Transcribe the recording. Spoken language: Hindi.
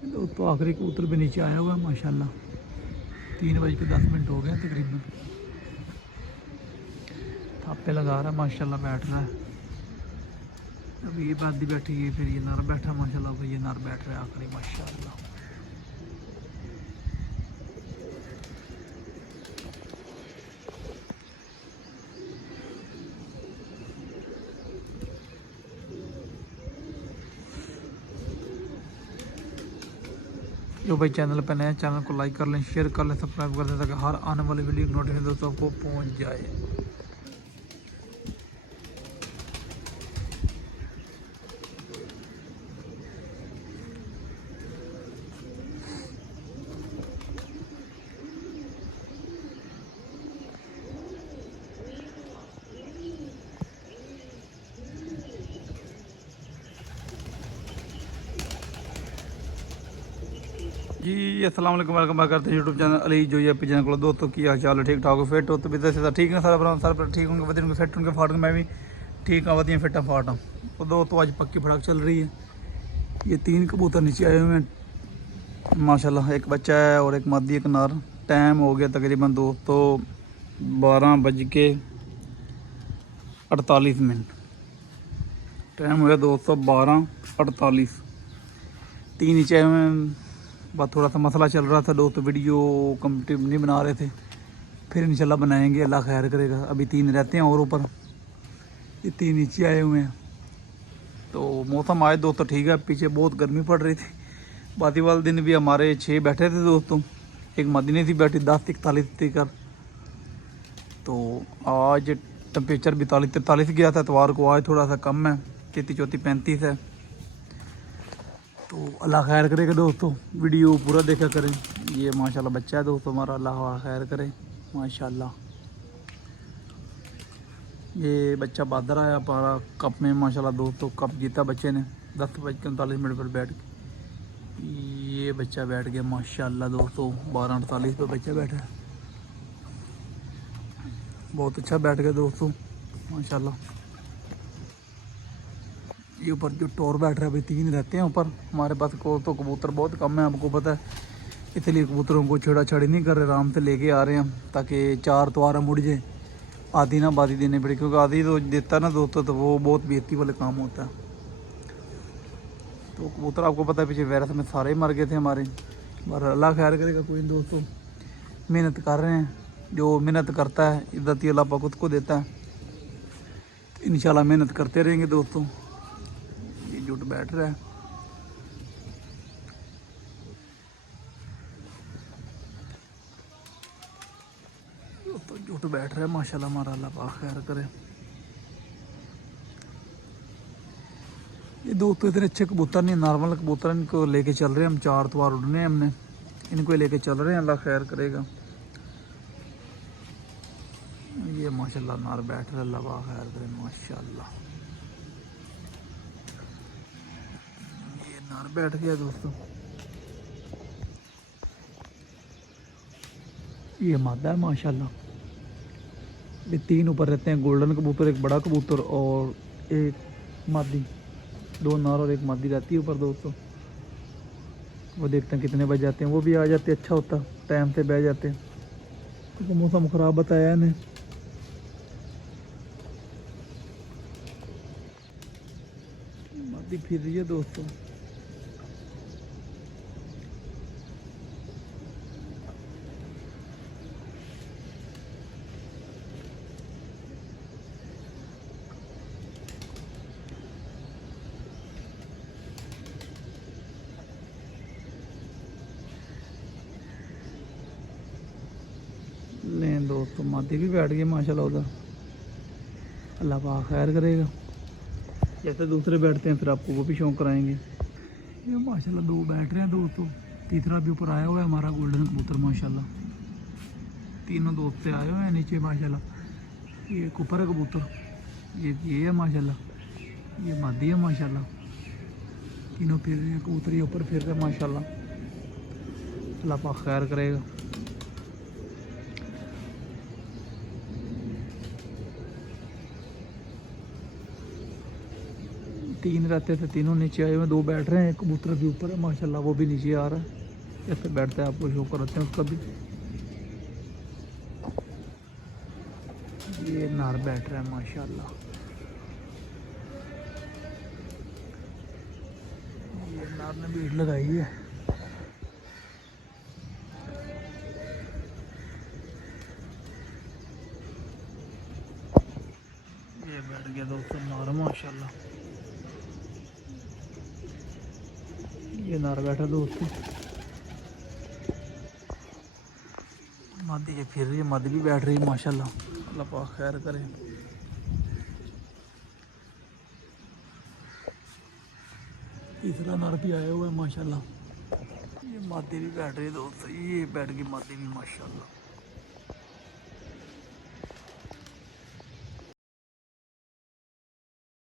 तो आखिरी कबूतर भी नीचे आया हुआ है माशाल्लाह। 3:10 हो गए तकरीबन। थापे लगा रहा है माशाल्लाह, बैठ रहा है। अभी ये बादी बैठी है, फिर ये नर बैठा माशाल्लाह, फिर ये नर बैठ रहा है आखिरी माशाल्लाह। जो भाई चैनल पर नए, चैनल को लाइक कर लें, शेयर कर लें, सब्सक्राइब कर दें, ताकि हर आने वाली वीडियो की नोटिफिकेशन दोस्तों आपको पहुंच जाए। जी अस्सलाम वालेकुम, वेलकम बैक करते हैं यूट्यूब चैनल अली जो ये चैनल को। दोस्तों की हाल चाल है? ठीक ठाक हो? फिट हो तो बिजनेस से ठीक है? सारा ठीक होंगे, वधिया उनके फिट उनके फाट। मैं भी ठीक हाँ, वधिया फिट हाँ फाट हाँ। तो दोस्तों आज पक्की फड़क चल रही है। ये 3 कबूतर नीचे आए हुए हैं माशाल्लाह। एक बच्चा है और एक मादी एक नार। टाइम हो गया तकरीबन दोस्तों 12:48। टाइम हो गया दोस्तों 12:48। 3 नीचे आए हुए हैं। बस थोड़ा सा मसला चल रहा था दोस्तों, वीडियो कंप्लीट नहीं बना रहे थे, फिर इंशाल्लाह बनाएंगे, अल्लाह खैर करेगा। अभी 3 रहते हैं और ऊपर, ये 3 नीचे आए हुए हैं। तो मौसम आज दोस्तों ठीक है, पीछे बहुत गर्मी पड़ रही थी। बाकी वाले दिन भी हमारे 6 बैठे थे दोस्तों, एक मादी नहीं थी बैठी 10:41 थी कर। तो आज टेम्परेचर 42-43 गया था इतवार को, आज थोड़ा सा कम है, 33-34-35 है। तो अल्लाह खैर करेगा दोस्तों, वीडियो पूरा देखा करें। ये माशाल्लाह बच्चा है दोस्तों हमारा, अल्लाह खैर करे माशाल्लाह। ये बच्चा बहादुर आया पारा कप में माशाल्लाह दोस्तों, कप जीता बच्चे ने 10:39 पर बैठ के। ये बच्चा बैठ गया माशाल्लाह दोस्तों, 12:48 पर बच्चा बैठा है, बहुत अच्छा बैठ गया दोस्तों माशाल्लाह। ये ऊपर जो टोर बैठ रहा है, भाई 3 रहते हैं ऊपर हमारे पास को, तो कबूतर बहुत कम है आपको पता है, इसलिए कबूतरों को छेड़ा छाड़ी नहीं कर रहे, आराम से लेके आ रहे हैं ताकि 4 त्वारा मुड़ जाए, आधी ना बाधी देनी पड़े, क्योंकि आधी तो देता ना दोस्तों तो वो बहुत बेइज्जती वाले काम होता है। तो कबूतर आपको पता है पीछे वायरस में सारे ही मर गए थे हमारे, पर अल्लाह खैर करेगा। कोई दोस्तों मेहनत कर रहे हैं, जो मेहनत करता है इज्जत अल्लाह पाक उसको देता है। इंशाल्लाह मेहनत करते रहेंगे दोस्तों। ये जुट बैठ रहा है, तो जुट बैठ रहा है माशाल्लाह हमारा, अल्लाह पाक खैर करे। ये दोस्तों इतने अच्छे कबूतर नहीं, नॉर्मल कबूतर, इनको लेके चल रहे हैं हम, 4 त्वार उड़ने हैं हमने, इनको लेके चल रहे हैं, अल्लाह खैर करेगा। ये माशाल्लाह नार बैठ रहा है, अल्लाह पाक खैर करे माशाल्लाह। ये नार बैठ गया दोस्तों। ये मादा है माशाल्लाह। ये 3 ऊपर रहते हैं, गोल्डन कबूतर, एक बड़ा कबूतर और एक मादी, 2 नार और एक मादी रहती है ऊपर दोस्तों। वो देखते हैं कितने बज जाते हैं, वो भी आ जाते, अच्छा होता टाइम से बह जाते, क्योंकि मौसम ख़राब बताया इन्हें। मादी फिर रही है दोस्तों। लें दोस्तों मादी भी बैठ गई माशाल्लाह उधर, अल्लाह पाक खैर करेगा। जैसे दूसरे बैठते हैं फिर आपको वो भी शौक कराएंगे। ये माशाल्लाह 2 बैठ रहे हैं दोस्तों, तीसरा भी ऊपर आया हुआ है हमारा गोल्डन कबूतर माशाल्लाह। तीनों दोस्त आए हुए हैं नीचे माशाल्लाह। ये एक ऊपर है कबूतर, ये है माशाल्लाह, ये मादी है माशाल्लाह। तीनों फिर रहे हैं कबूतर, ये ऊपर फिर रहे हैं माशाल्लाह, अल्लाह पाक खैर करेगा। तीन रहते थे, तीनों नीचे आए हुए, दो बैठ रहे हैं, एक कबूतर के ऊपर है माशाल्लाह, वो भी नीचे आ रहा है। कैसे बैठता है आपको शो कराते हैं उसका भी। ये नार बैठ रहा है माशाल्लाह। ये नार ने भीड़ लगाई है। ये बैठ गया दोस्तों नार माशाल्लाह। ये नार बैठा दोस्तों। मादी ये फिर रही है, मादी भी बैठ रही है माशाल्लाह, अल्लाह पाक खैर करे। तीसरा नर भी आया हुआ है माशाल्लाह। ये मादी भी बैठ रही है दोस्तों, ये बैठ गई मादी भी माशाल्लाह।